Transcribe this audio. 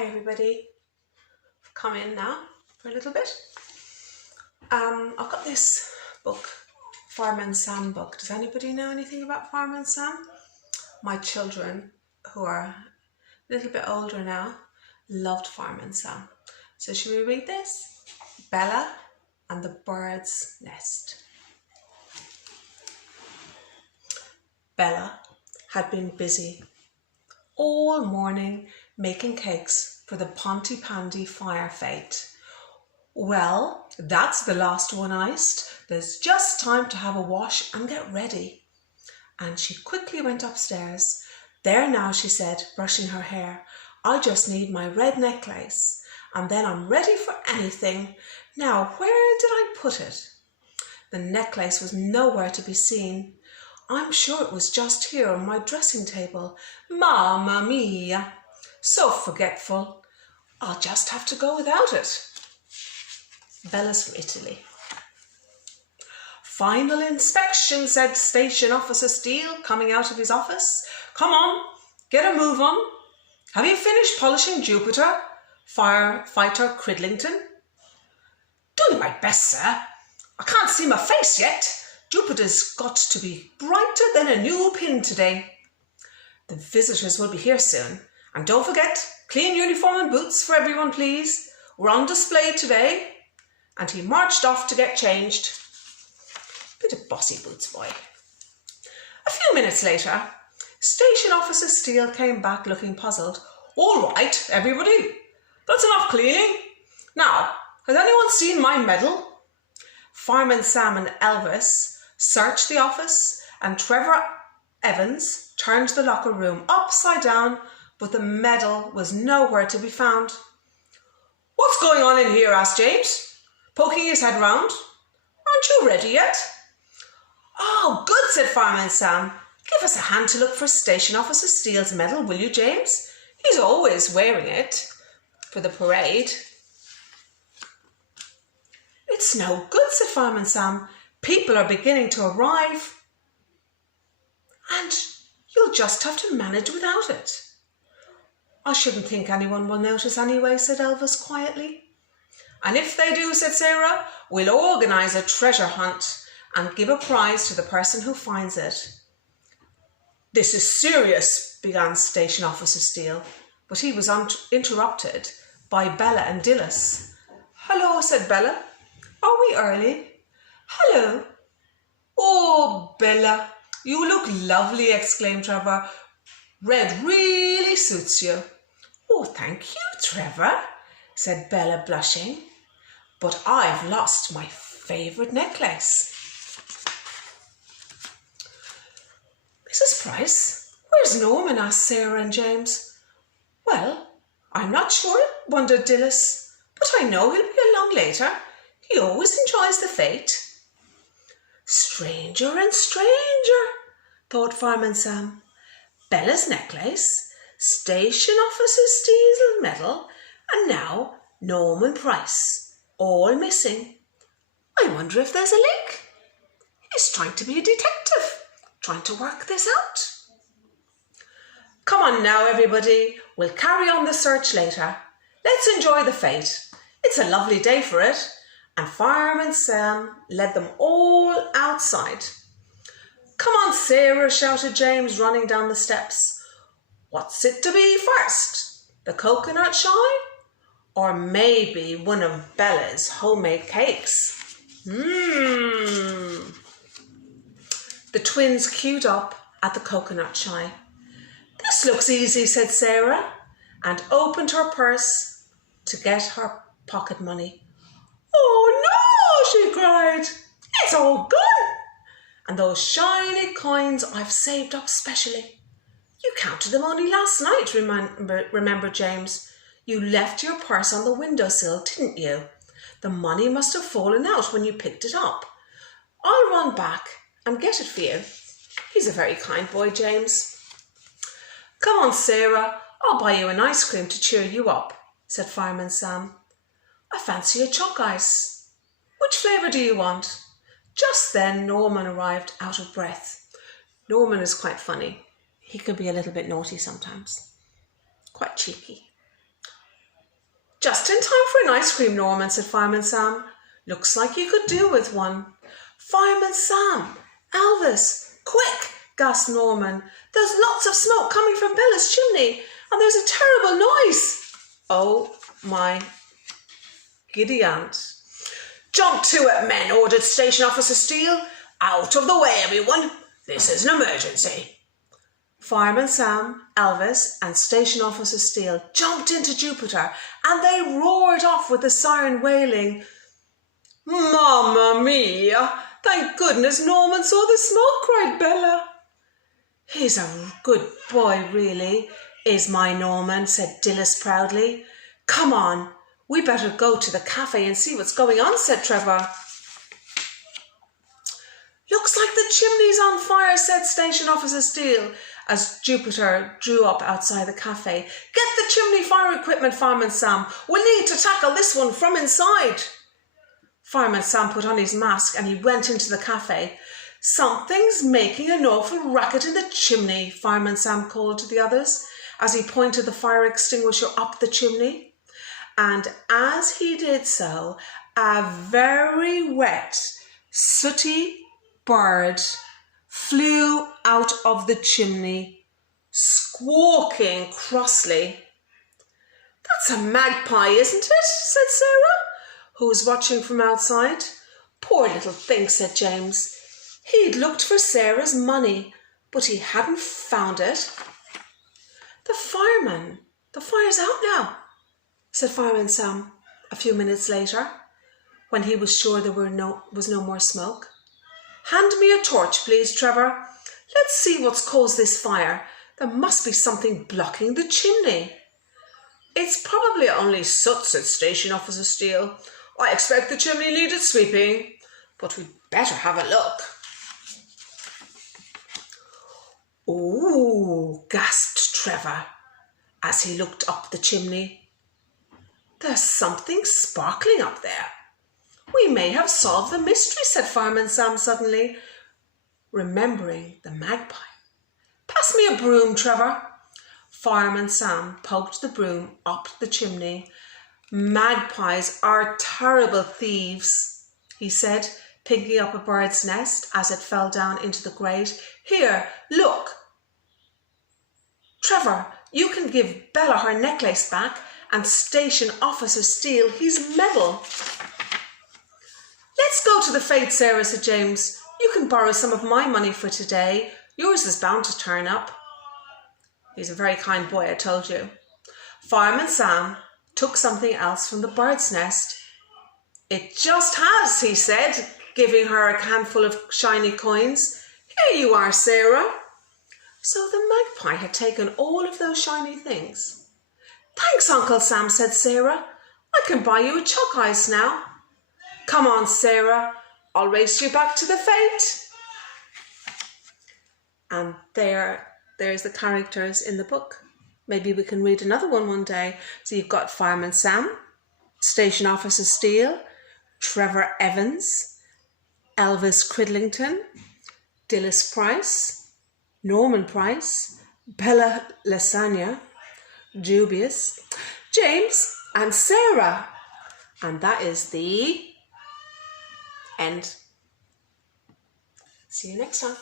Hi everybody, I've come in now for a little bit. I've got this book, Fireman Sam book. Does anybody know anything about Fireman Sam? My children, who are a little bit older now, loved Fireman Sam. So should we read this? Bella and the Bird's Nest. Bella had been busy all morning making cakes for the Pontypandy fire fete. Well, that's the last one iced. There's just time to have a wash and get ready. And she quickly went upstairs. There now, she said, brushing her hair. I just need my red necklace and then I'm ready for anything. Now, where did I put it? The necklace was nowhere to be seen. I'm sure it was just here on my dressing table. Mamma mia! So forgetful. I'll just have to go without it. Bella's from Italy. Final inspection, said Station Officer Steele, coming out of his office. Come on, get a move on. Have you finished polishing Jupiter, Firefighter Cridlington? Doing my best, sir. I can't see my face yet. Jupiter's got to be brighter than a new pin today. The visitors will be here soon. And don't forget, clean uniform and boots for everyone, please. We're on display today. And he marched off to get changed. Bit of bossy boots, boy. A few minutes later, Station Officer Steele came back looking puzzled. All right, everybody. That's enough cleaning. Now, has anyone seen my medal? Fireman Sam and Elvis searched the office and Trevor Evans turned the locker room upside down, but the medal was nowhere to be found. What's going on in here? Asked James, poking his head round. Aren't you ready yet? Oh, good, said Fireman Sam. Give us a hand to look for Station Officer Steele's medal, will you, James? He's always wearing it for the parade. It's no good, said Fireman Sam. People are beginning to arrive. And you'll just have to manage without it. I shouldn't think anyone will notice anyway, said Elvis quietly. And if they do, said Sarah, we'll organise a treasure hunt and give a prize to the person who finds it. This is serious, began Station Officer Steele, but he was interrupted by Bella and Dilys. Hello, said Bella. Are we early? Hello. Oh, Bella, you look lovely, exclaimed Trevor. Red really suits you. Oh, thank you, Trevor, said Bella, blushing. But I've lost my favourite necklace. Mrs. Price, where's Norman? Asked Sarah and James. Well, I'm not sure, wondered Dilys, but I know he'll be along later. He always enjoys the fete. Stranger and stranger, thought Fireman Sam. Bella's necklace, Station Officer Steele's medal, and now Norman Price, all missing. I wonder if there's a link. He's trying to be a detective, trying to work this out. Come on now, everybody. We'll carry on the search later. Let's enjoy the fete. It's a lovely day for it. And Fireman Sam led them all outside. Come on, Sarah, shouted James, running down the steps. What's it to be first? The coconut shy? Or maybe one of Bella's homemade cakes? The twins queued up at the coconut shy. This looks easy, said Sarah, and opened her purse to get her pocket money. Oh no, she cried. It's all gone. And those shiny coins I've saved up specially. You counted them only last night, remember James. You left your purse on the windowsill, didn't you? The money must have fallen out when you picked it up. I'll run back and get it for you. He's a very kind boy, James. Come on, Sarah. I'll buy you an ice cream to cheer you up, said Fireman Sam. I fancy a chalk ice. Which flavour do you want? Just then Norman arrived out of breath. Norman is quite funny. He could be a little bit naughty sometimes. Quite cheeky. Just in time for an ice cream, Norman, said Fireman Sam. Looks like you could do with one. Fireman Sam! Elvis! Quick! Gasped Norman. There's lots of smoke coming from Bella's chimney, and there's a terrible noise. Oh my giddy aunt. Jump to it, men, ordered Station Officer Steele. Out of the way, everyone. This is an emergency. Fireman Sam, Elvis, and Station Officer Steele jumped into Jupiter, and they roared off with the siren wailing. Mamma mia! Thank goodness Norman saw the smoke, cried Bella. He's a good boy, really, is my Norman, said Dilys proudly. Come on, we better go to the cafe and see what's going on, said Trevor. Looks like the chimney's on fire, said Station Officer Steele, as Jupiter drew up outside the cafe. Get the chimney fire equipment, Fireman Sam. We need to tackle this one from inside. Fireman Sam put on his mask and he went into the cafe. Something's making an awful racket in the chimney, Fireman Sam called to the others as he pointed the fire extinguisher up the chimney. And as he did so, a very wet, sooty bird flew out of the chimney, squawking crossly. That's a magpie, isn't it? Said Sarah, who was watching from outside. Poor little thing, said James. He'd looked for Sarah's money, but he hadn't found it. The fire's out now, said Fireman Sam a few minutes later, when he was sure there was no more smoke. Hand me a torch, please, Trevor. Let's see what's caused this fire. There must be something blocking the chimney. It's probably only soot, said Station Officer Steele. I expect the chimney needed sweeping, but we'd better have a look. Ooh, gasped Trevor as he looked up the chimney. There's something sparkling up there. We may have solved the mystery, said Fireman Sam suddenly, remembering the magpie. Pass me a broom, Trevor. Fireman Sam poked the broom up the chimney. Magpies are terrible thieves, he said, picking up a bird's nest as it fell down into the grate. Here, look. Trevor, you can give Bella her necklace back and Station Officer Steele his medal. Let's go to the fete, Sarah, said James. You can borrow some of my money for today. Yours is bound to turn up. He's a very kind boy, I told you. Fireman Sam took something else from the bird's nest. It just has, he said, giving her a handful of shiny coins. Here you are, Sarah. So the magpie had taken all of those shiny things. Thanks, Uncle Sam, said Sarah. I can buy you a chalk ice now. Come on, Sarah. I'll race you back to the fete. And there's the characters in the book. Maybe we can read another one day. So you've got Fireman Sam, Station Officer Steele, Trevor Evans, Elvis Cridlington, Dilys Price, Norman Price, Bella Lasagna, Dubious, James and Sarah. And that is the end. See you next time.